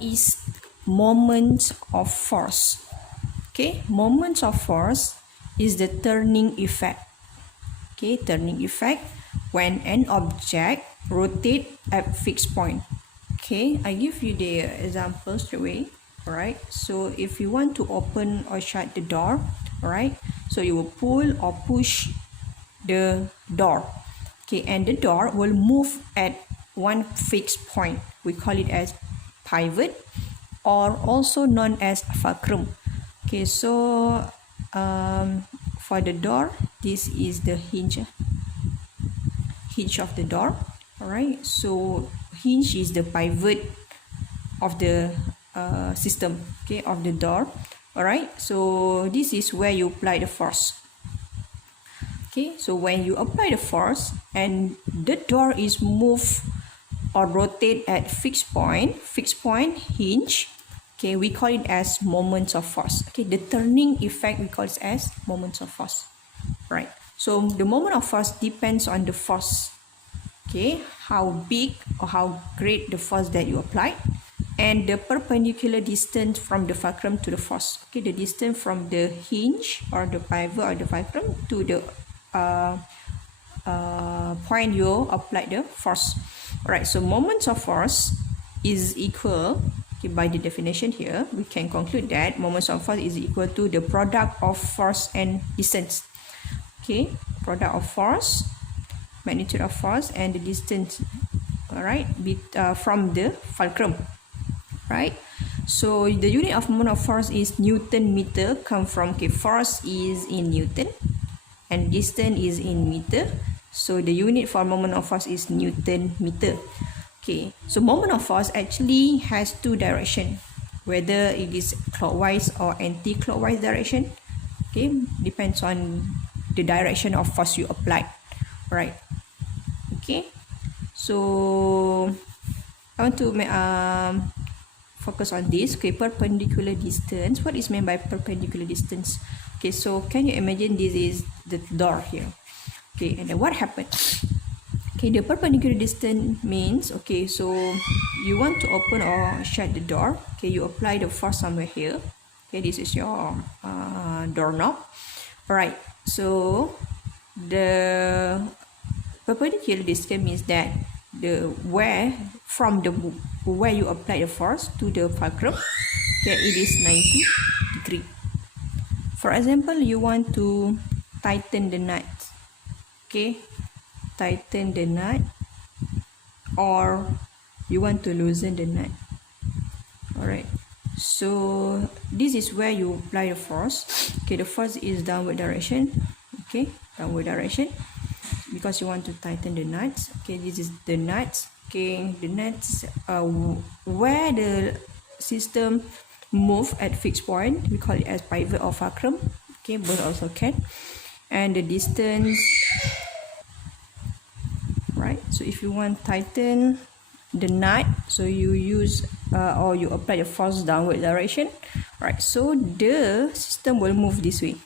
is moment of force. Okay, moment of force is the turning effect. Okay, turning effect when an object rotate at fixed point. Okay, I give you the example straight away. Alright, so if you want to open or shut the door, alright, so you will pull or push the door. Okay, and the door will move at one fixed point. We call it as pivot, or also known as fulcrum. Okay, so for the door, this is the hinge of the door. Alright, so hinge is the pivot of the system, okay, of the door. Alright, so this is where you apply the force. Okay, so when you apply the force and the door is moved or rotate at fixed point hinge, okay, we call it as moments of force. Okay, the turning effect we call it as moments of force. Right, so the moment of force depends on the force, okay, how big or how great the force that you apply, and the perpendicular distance from the fulcrum to the force. Okay, the distance from the hinge or the pivot or the fulcrum to the point you applied the force. Alright, so moments of force is equal, okay, by the definition here, we can conclude that moments of force is equal to the product of force and distance. Okay, product of force, magnitude of force, and the distance, alright, from the fulcrum. Right, so the unit of moment of force is Newton meter, come from, okay, force is in Newton and distance is in meter, so the unit for moment of force is Newton meter. Okay, so moment of force actually has two direction, whether it is clockwise or anti-clockwise direction. Okay, depends on the direction of force you apply. Right, okay, so I want to focus on this. Okay, perpendicular distance. What is meant by perpendicular distance? Okay, so can you imagine this is the door here? Okay, and then what happened? Okay, the perpendicular distance means, okay, so you want to open or shut the door. Okay, you apply the force somewhere here. Okay, this is your doorknob. Alright, so the perpendicular distance means that the where you apply the force to the fulcrum, okay, it is 90 degree. For example, you want to tighten the nut, okay, tighten the nut, or you want to loosen the nut. Alright, so this is where you apply the force. Okay, the force is downward direction. Okay, downward direction, because you want to tighten the nuts. Okay, this is the nuts. Okay, the nuts where the system move at fixed point, we call it as pivot or fulcrum. Okay, both also can. And the distance, right, so if you want tighten the nut, so you use or you apply the force downward direction. Right, so the system will move this way.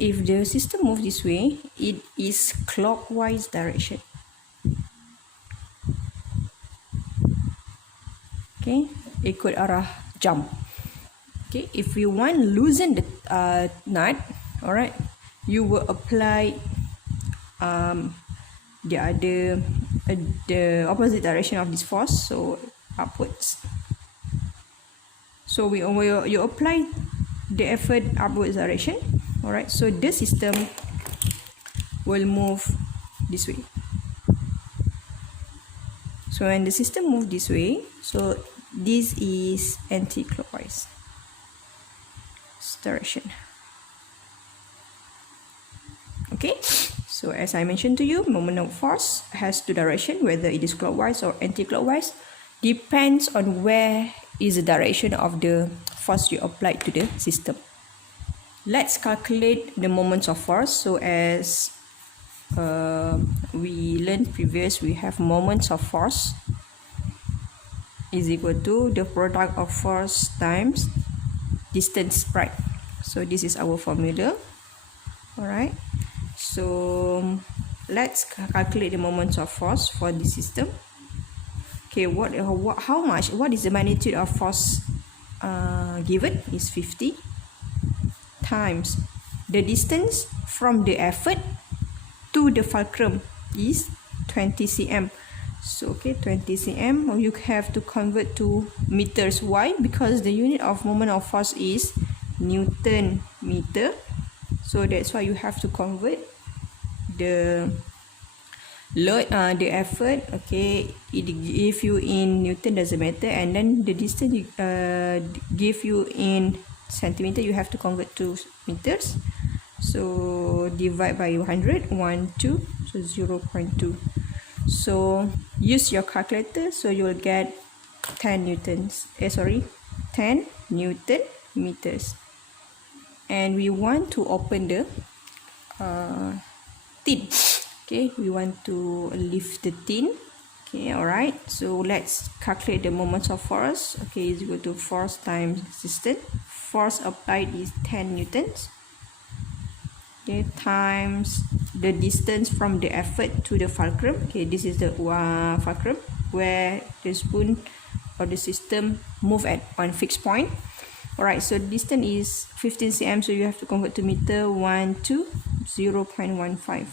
If the system moves this way, it is clockwise direction. Okay, ikut arah jam. Okay, if you want loosen the nut, alright, you will apply the opposite direction of this force, so upwards. So you apply the effort upwards direction. Alright, so the system will move this way. So when the system moves this way, so this is anti-clockwise direction. Okay, so as I mentioned to you, moment of force has two direction, whether it is clockwise or anti-clockwise, depends on where is the direction of the force you applied to the system. Let's calculate the moments of force. So as we learned previous, we have moments of force is equal to the product of force times distance, right? So this is our formula. Alright, so let's calculate the moments of force for the system. Okay, how much, what is the magnitude of force given is 50 times the distance from the effort to the fulcrum is 20 cm. So okay, 20 cm, or you have to convert to meters. Why? Because the unit of moment of force is Newton meter, so that's why you have to convert the load, the effort, okay, it give you in Newton, doesn't matter, and then the distance give you in centimeter, you have to convert to meters. So divide by 100, 1, 2, so 0.2. So use your calculator, so you will get 10 newtons, 10 Newton meters. And we want to open the tin. Okay, we want to lift the tin. Okay, alright, so let's calculate the moments of force. Okay, is equal to force times distance. Force applied is 10 newtons. Okay, times the distance from the effort to the fulcrum. Okay, this is the fulcrum where the spoon or the system move at one fixed point. Alright, so distance is 15 cm, so you have to convert to meter. 1 to 0.15.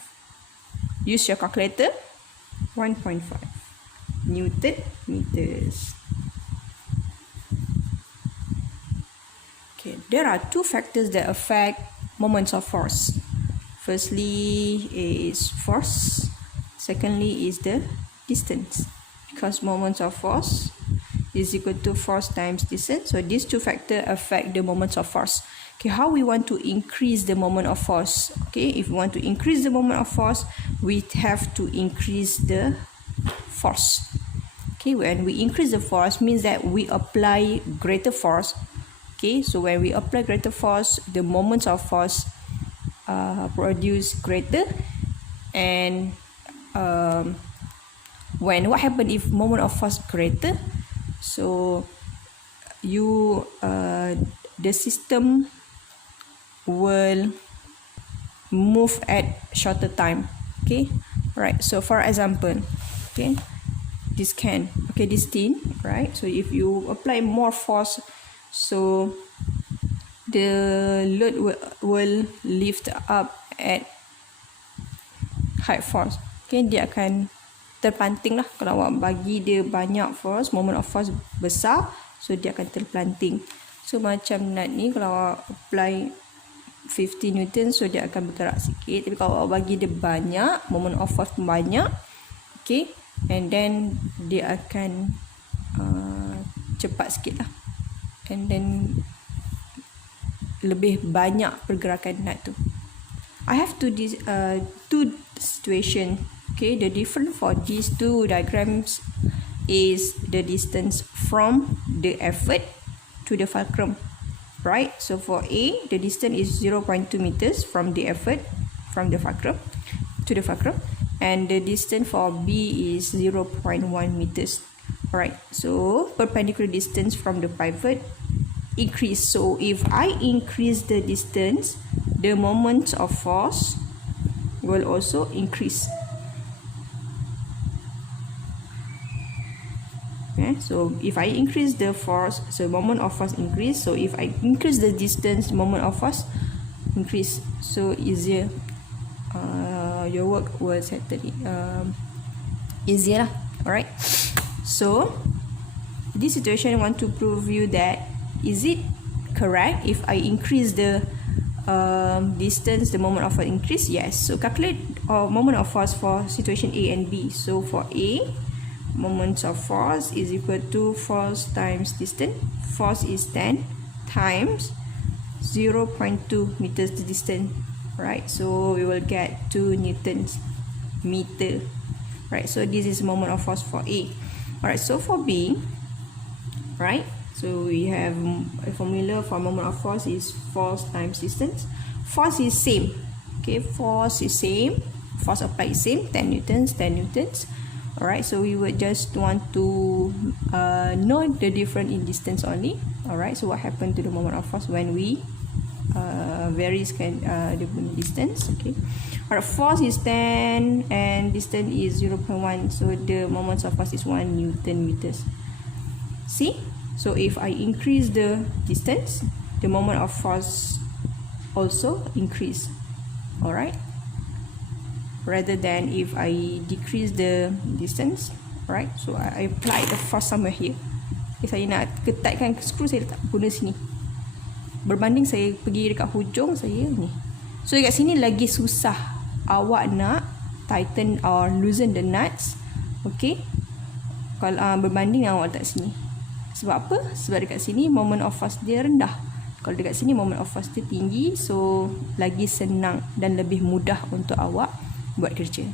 Use your calculator. 1.5 Newton meters. Okay, there are two factors that affect moments of force. Firstly is force, secondly is the distance, because moments of force is equal to force times distance. So these two factors affect the moments of force. Okay, how we want to increase the moment of force? Okay, if we want to increase the moment of force, we have to increase the force. Okay, when we increase the force means that we apply greater force. Okay, so when we apply greater force, the moments of force produce greater. And when what happen if moment of force greater? So you the system will move at shorter time. Okay, right, so for example, okay, this can, okay, this tin, right, so if you apply more force, so the load will lift up at high force. Okay, dia akan terpelanting lah. Kalau awak bagi dia banyak force, moment of force besar, so dia akan terpelanting. So macam Nat ni, kalau awak apply 50 Newton, so dia akan bergerak sikit. Tapi kalau awak bagi dia banyak, moment of force banyak, okay, and then dia akan cepat sikit lah, and then lebih banyak pergerakan Nat tu. I have two situation. Okay, the difference for these two diagrams is the distance from the effort to the fulcrum, right? So for A, the distance is 0.2 meters from the effort, from the fulcrum to the fulcrum, and the distance for B is 0.1 meters. Alright, so perpendicular distance from the pivot increase. So if I increase the distance, the moment of force will also increase. Okay, so if I increase the force, so moment of force increase. So if I increase the distance, moment of force increase. So easier, your work will settle easier lah. Alright, so this situation I want to prove you that is it correct if I increase the distance, the moment of force increase? Yes. So calculate moment of force for situation A and B. So for A, moment of force is equal to force times distance. Force is 10 times 0.2 meters the distance, right? So we will get 2 newtons meter, right? So this is moment of force for A. Alright, so for B, right, so we have a formula for moment of force is force times distance. Force is same, okay, force is same, force applied is same, 10 newtons, 10 newtons. Alright, so we would just want to know the difference in distance only. Alright, so what happened to the moment of force when we varies kan dia punya distance. Okay, alright, force is 10 and distance is 0.1, so the moment of force is 1 Newton meters. See, so if I increase the distance, the moment of force also increase. Alright, rather than if I decrease the distance. Alright, so I apply the force somewhere here. Okay, saya nak ketatkan skru, saya letak guna sini. Berbanding saya pergi dekat hujung saya ni. So dekat sini lagi susah awak nak tighten or loosen the nuts. Okay, kalau berbanding awak letak sini. Sebab apa? Sebab dekat sini moment of force dia rendah. Kalau dekat sini moment of force dia tinggi, so lagi senang dan lebih mudah untuk awak buat kerja.